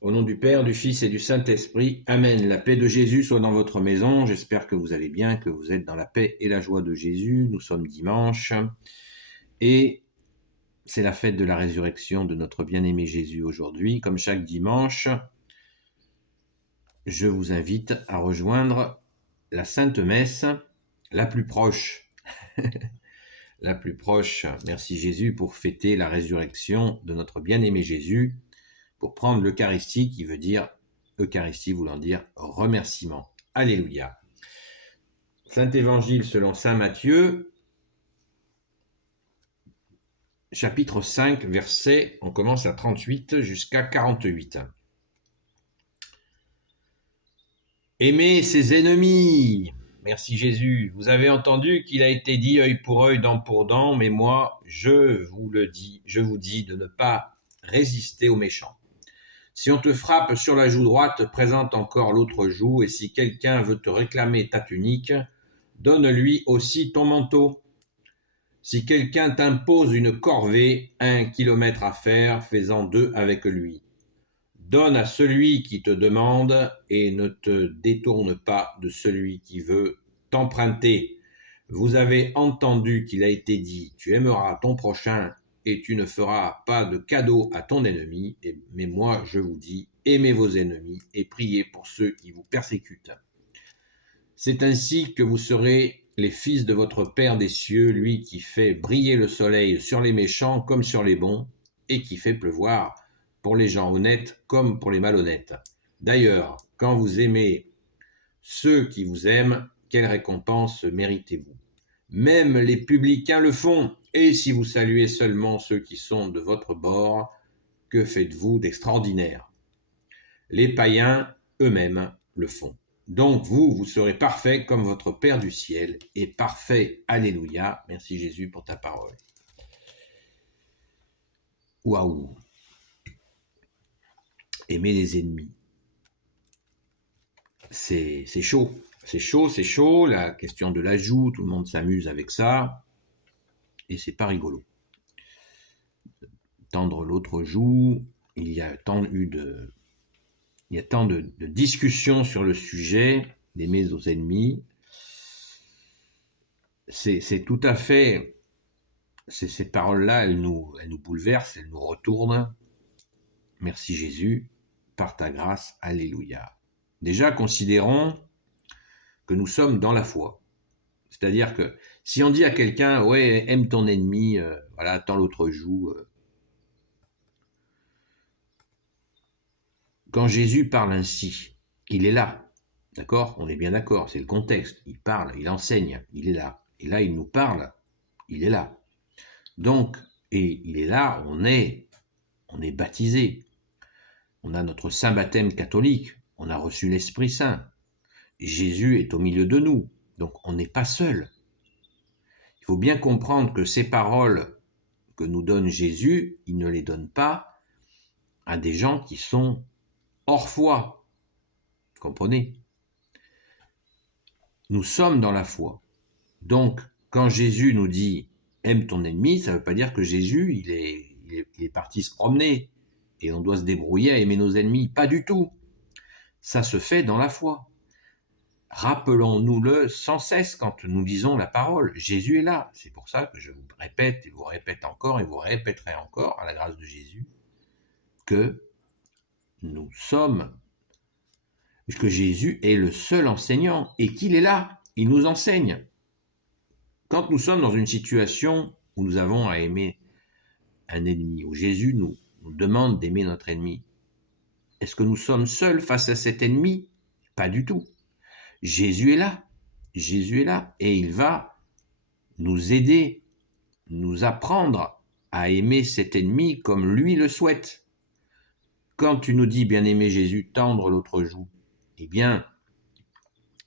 Au nom du Père, du Fils et du Saint-Esprit, Amen. La paix de Jésus soit dans votre maison. J'espère que vous allez bien, que vous êtes dans la paix et la joie de Jésus. Nous sommes dimanche et c'est la fête de la résurrection de notre bien-aimé Jésus aujourd'hui. Comme chaque dimanche, je vous invite à rejoindre la Sainte Messe la plus proche. La plus proche. Merci Jésus pour fêter la résurrection de notre bien-aimé Jésus, pour prendre l'Eucharistie qui veut dire Eucharistie voulant dire remerciement. Alléluia. Saint Évangile selon Saint Matthieu, chapitre 5, verset, on commence à 38 jusqu'à 48. Aimez ses ennemis. Merci Jésus. Vous avez entendu qu'il a été dit œil pour œil, dent pour dent, mais moi, je vous dis de ne pas résister aux méchants. Si on te frappe sur la joue droite, présente encore l'autre joue, et si quelqu'un veut te réclamer ta tunique, donne-lui aussi ton manteau. Si quelqu'un t'impose une corvée, 1 kilomètre à faire, fais-en 2 avec lui. Donne à celui qui te demande et ne te détourne pas de celui qui veut t'emprunter. Vous avez entendu qu'il a été dit, tu aimeras ton prochain et tu ne feras pas de cadeau à ton ennemi, mais moi je vous dis, aimez vos ennemis et priez pour ceux qui vous persécutent. C'est ainsi que vous serez les fils de votre Père des cieux, lui qui fait briller le soleil sur les méchants comme sur les bons, et qui fait pleuvoir pour les gens honnêtes comme pour les malhonnêtes. D'ailleurs, quand vous aimez ceux qui vous aiment, quelle récompense méritez-vous? Même les publicains le font, et si vous saluez seulement ceux qui sont de votre bord, que faites-vous d'extraordinaire? Les païens eux-mêmes le font. Donc vous serez parfaits comme votre Père du ciel est parfait. Alléluia. Merci Jésus pour ta parole. Waouh. Aimer les ennemis. C'est chaud. C'est chaud. La question de la joue, tout le monde s'amuse avec ça. Et c'est pas rigolo. Tendre l'autre joue, il y a tant de discussions sur le sujet d'aimer nos ennemis. C'est tout à fait... Ces paroles-là, elles nous bouleversent, elles nous retournent. Merci Jésus, par ta grâce, alléluia. Déjà, considérons que nous sommes dans la foi. C'est-à-dire que si on dit à quelqu'un, ouais, aime ton ennemi, voilà, tends l'autre joue. Quand Jésus parle ainsi, il est là, d'accord? On est bien d'accord, c'est le contexte. Il parle, il enseigne, il est là. Et là, il nous parle, il est là. Donc, et il est là, on est baptisé. On a notre saint baptême catholique, on a reçu l'Esprit Saint. Jésus est au milieu de nous, donc on n'est pas seul. Il faut bien comprendre que ces paroles que nous donne Jésus, il ne les donne pas à des gens qui sont hors foi. Vous comprenez? Nous sommes dans la foi. Donc, quand Jésus nous dit « aime ton ennemi », ça ne veut pas dire que Jésus, il est parti se promener et on doit se débrouiller à aimer nos ennemis. Pas du tout. Ça se fait dans la foi. Rappelons-nous-le sans cesse quand nous lisons la parole. Jésus est là. C'est pour ça que je vous répète et vous répète encore et vous répéterai encore, à la grâce de Jésus, que nous sommes, que Jésus est le seul enseignant et qu'il est là. Il nous enseigne. Quand nous sommes dans une situation où nous avons à aimer un ennemi, où Jésus nous demande d'aimer notre ennemi, est-ce que nous sommes seuls face à cet ennemi? Pas du tout. Jésus est là. Jésus est là et il va nous aider, nous apprendre à aimer cet ennemi comme lui le souhaite. Quand tu nous dis, bien-aimé Jésus, tendre l'autre joue, eh bien,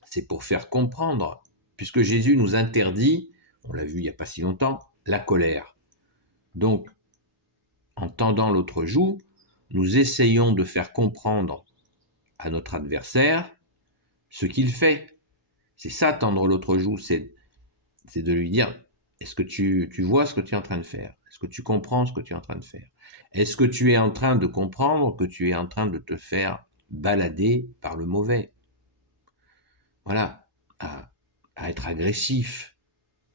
c'est pour faire comprendre, puisque Jésus nous interdit, on l'a vu il n'y a pas si longtemps, la colère. Donc, en tendant l'autre joue, nous essayons de faire comprendre à notre adversaire ce qu'il fait. C'est ça, tendre l'autre joue, c'est de lui dire, est-ce que tu vois ce que tu es en train de faire? Est-ce que tu comprends ce que tu es en train de faire? Est-ce que tu es en train de comprendre que tu es en train de te faire balader par le mauvais? Voilà, à être agressif.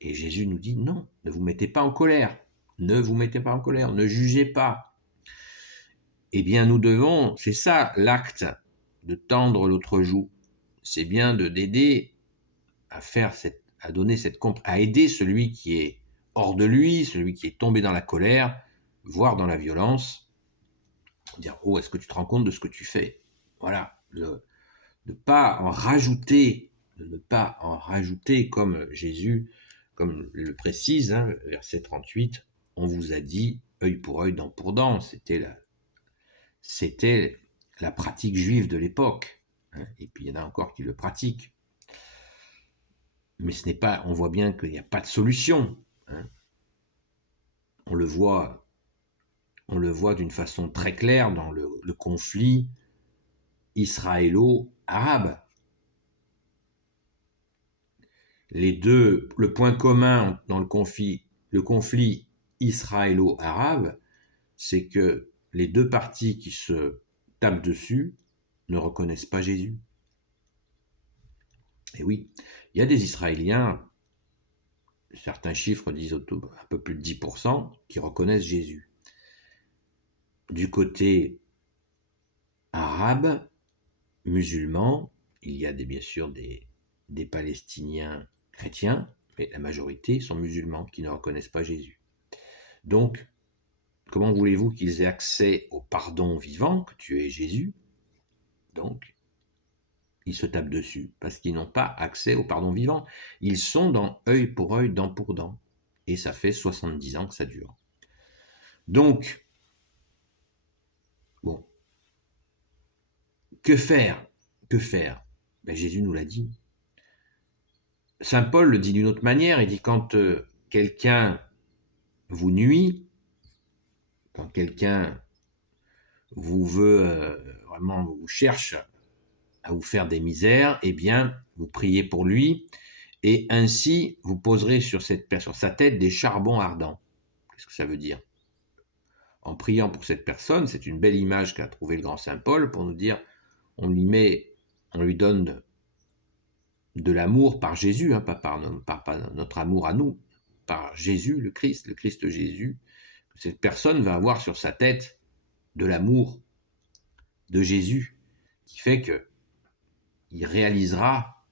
Et Jésus nous dit non, ne vous mettez pas en colère. Ne vous mettez pas en colère, ne jugez pas. Eh bien, nous devons, c'est ça l'acte de tendre l'autre joue. C'est bien d'aider à faire à donner à aider celui qui est hors de lui, celui qui est tombé dans la colère, voire dans la violence. Dire, oh, est-ce que tu te rends compte de ce que tu fais? Voilà, de ne pas en rajouter, comme Jésus, comme le précise, hein, verset 38, on vous a dit œil pour œil, dent pour dent. C'était la pratique juive de l'époque. Hein, et puis il y en a encore qui le pratiquent. Mais on voit bien qu'il n'y a pas de solution. Hein. On le voit d'une façon très claire dans le conflit israélo-arabe. Le point commun dans le conflit israélo-arabe, c'est que les deux parties qui se tapent dessus ne reconnaissent pas Jésus. Et oui, il y a des Israéliens, certains chiffres disent un peu plus de 10%, qui reconnaissent Jésus. Du côté arabe, musulman, il y a bien sûr des Palestiniens chrétiens, mais la majorité sont musulmans qui ne reconnaissent pas Jésus. Donc, comment voulez-vous qu'ils aient accès au pardon vivant, que tu es Jésus? Donc, ils se tapent dessus, parce qu'ils n'ont pas accès au pardon vivant. Ils sont dans œil pour œil, dent pour dent. Et ça fait 70 ans que ça dure. Donc, bon, que faire? Ben, Jésus nous l'a dit. Saint Paul le dit d'une autre manière, il dit quand quelqu'un vous nuit, quand quelqu'un vous vous cherche à vous faire des misères, eh bien, vous priez pour lui, et ainsi, vous poserez sur sa tête des charbons ardents. Qu'est-ce que ça veut dire? En priant pour cette personne, c'est une belle image qu'a trouvé le grand Saint Paul pour nous dire, on lui donne de l'amour par Jésus, hein, pas notre amour à nous, par Jésus, le Christ Jésus. Cette personne va avoir sur sa tête de l'amour de Jésus, qui fait qu'il réalisera,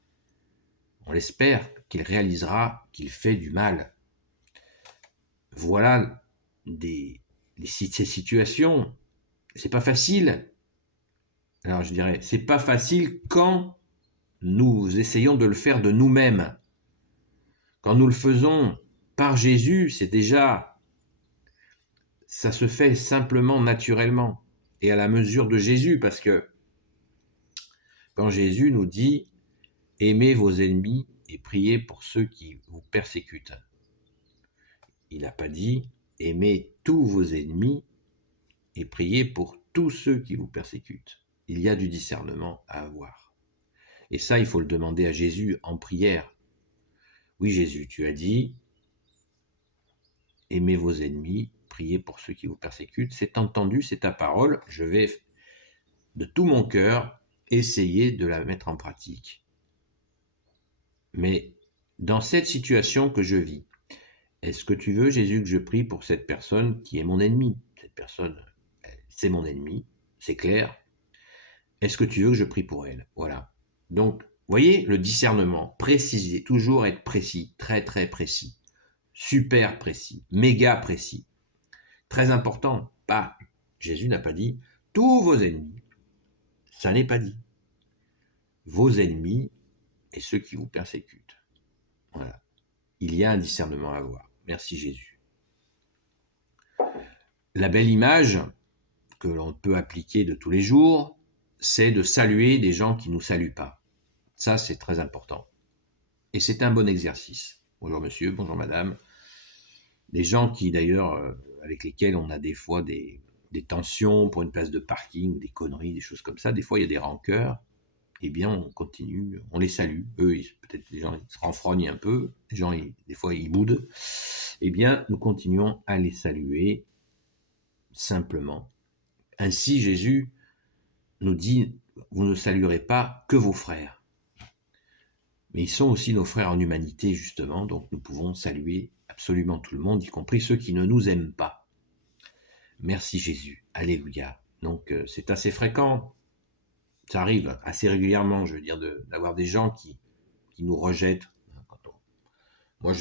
on l'espère, qu'il réalisera qu'il fait du mal. Voilà ces situations. C'est pas facile. Alors je dirais, c'est pas facile quand nous essayons de le faire de nous-mêmes. Quand nous le faisons par Jésus, ça se fait simplement, naturellement, et à la mesure de Jésus, parce que quand Jésus nous dit « Aimez vos ennemis et priez pour ceux qui vous persécutent », il n'a pas dit « Aimez tous vos ennemis et priez pour tous ceux qui vous persécutent ». Il y a du discernement à avoir. Et ça, il faut le demander à Jésus en prière. Oui, Jésus, tu as dit « Aimez vos ennemis, priez pour ceux qui vous persécutent ». C'est entendu, c'est ta parole. Je vais de tout mon cœur essayer de la mettre en pratique. Mais dans cette situation que je vis, est-ce que tu veux, Jésus, que je prie pour cette personne qui est mon ennemi? Cette personne, c'est mon ennemi, c'est clair. Est-ce que tu veux que je prie pour elle? Voilà. Donc, voyez, le discernement, préciser, toujours être précis, très très précis, super précis, méga précis, très important. Jésus n'a pas dit tous vos ennemis, ça n'est pas dit. Vos ennemis et ceux qui vous persécutent. Voilà. Il y a un discernement à avoir. Merci Jésus. La belle image que l'on peut appliquer de tous les jours, c'est de saluer des gens qui ne nous saluent pas. Ça, c'est très important. Et c'est un bon exercice. Bonjour monsieur, bonjour madame. Des gens qui, d'ailleurs, avec lesquels on a des fois des tensions pour une place de parking, des conneries, des choses comme ça. Des fois, il y a des rancœurs. eh bien, on continue, on les salue. Eux, peut-être les gens ils se renfrognent un peu, les gens, des fois, ils boudent. Eh bien, nous continuons à les saluer simplement. Ainsi, Jésus nous dit, vous ne saluerez pas que vos frères. Mais ils sont aussi nos frères en humanité, justement, donc nous pouvons saluer absolument tout le monde, y compris ceux qui ne nous aiment pas. Merci Jésus, alléluia. Donc c'est assez fréquent, ça arrive assez régulièrement, je veux dire, d'avoir des gens qui nous rejettent. Moi,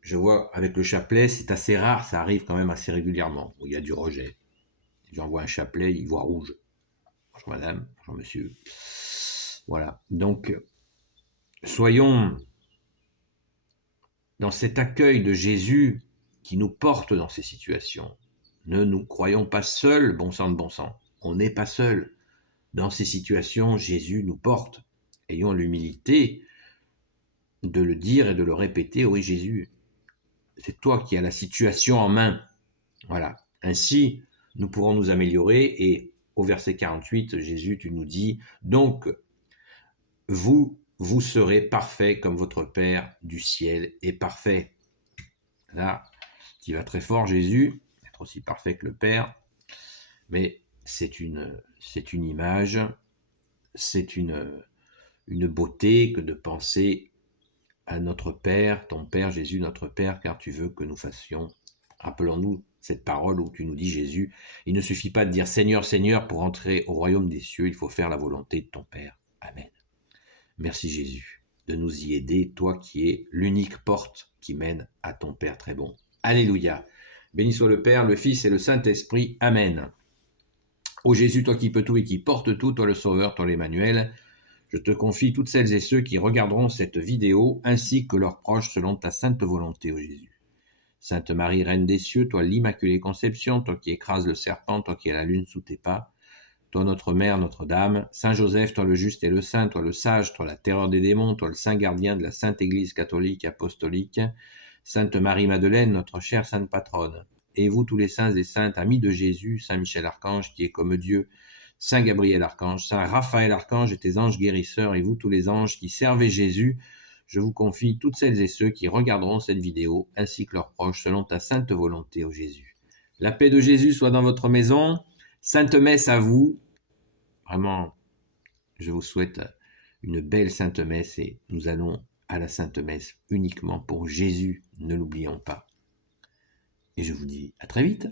je vois avec le chapelet, c'est assez rare, ça arrive quand même assez régulièrement, où il y a du rejet. J'envoie un chapelet, il voit rouge. Bonjour madame, bonjour monsieur. Voilà, donc soyons dans cet accueil de Jésus qui nous porte dans ces situations. Ne nous croyons pas seuls, bon sang de bon sang. On n'est pas seul. Dans ces situations, Jésus nous porte. Ayons l'humilité de le dire et de le répéter. Oui, Jésus, c'est toi qui as la situation en main. Voilà. Ainsi, nous pourrons nous améliorer. Et au verset 48, Jésus, tu nous dis, donc, vous serez parfaits comme votre Père du ciel est parfait. Là, qui va très fort, Jésus, être aussi parfait que le Père, mais c'est une image, c'est une beauté que de penser à notre Père, ton Père, Jésus, notre Père, car tu veux que nous fassions. Rappelons-nous cette parole où tu nous dis, Jésus, il ne suffit pas de dire Seigneur, Seigneur pour entrer au royaume des cieux, il faut faire la volonté de ton Père. Amen. Merci Jésus de nous y aider, toi qui es l'unique porte qui mène à ton Père très bon. Alléluia. Béni soit le Père, le Fils et le Saint-Esprit. Amen. Ô Jésus, toi qui peux tout et qui portes tout, toi le Sauveur, toi l'Emmanuel, je te confie toutes celles et ceux qui regarderont cette vidéo, ainsi que leurs proches, selon ta sainte volonté, ô Jésus. Sainte Marie, Reine des cieux, toi l'Immaculée Conception, toi qui écrases le serpent, toi qui as la lune sous tes pas, toi notre Mère, Notre-Dame, Saint Joseph, toi le juste et le saint, toi le sage, toi la terreur des démons, toi le saint gardien de la Sainte Église catholique apostolique, Sainte Marie-Madeleine, notre chère sainte patronne, et vous tous les saints et saintes, amis de Jésus, Saint Michel Archange qui est comme Dieu, Saint Gabriel Archange, Saint Raphaël Archange et tes anges guérisseurs, et vous tous les anges qui servez Jésus, je vous confie toutes celles et ceux qui regarderont cette vidéo, ainsi que leurs proches, selon ta sainte volonté, ô Jésus. La paix de Jésus soit dans votre maison. Sainte messe à vous. Vraiment, je vous souhaite une belle sainte messe et nous allons à la sainte messe uniquement pour Jésus, ne l'oublions pas. Et je vous dis à très vite.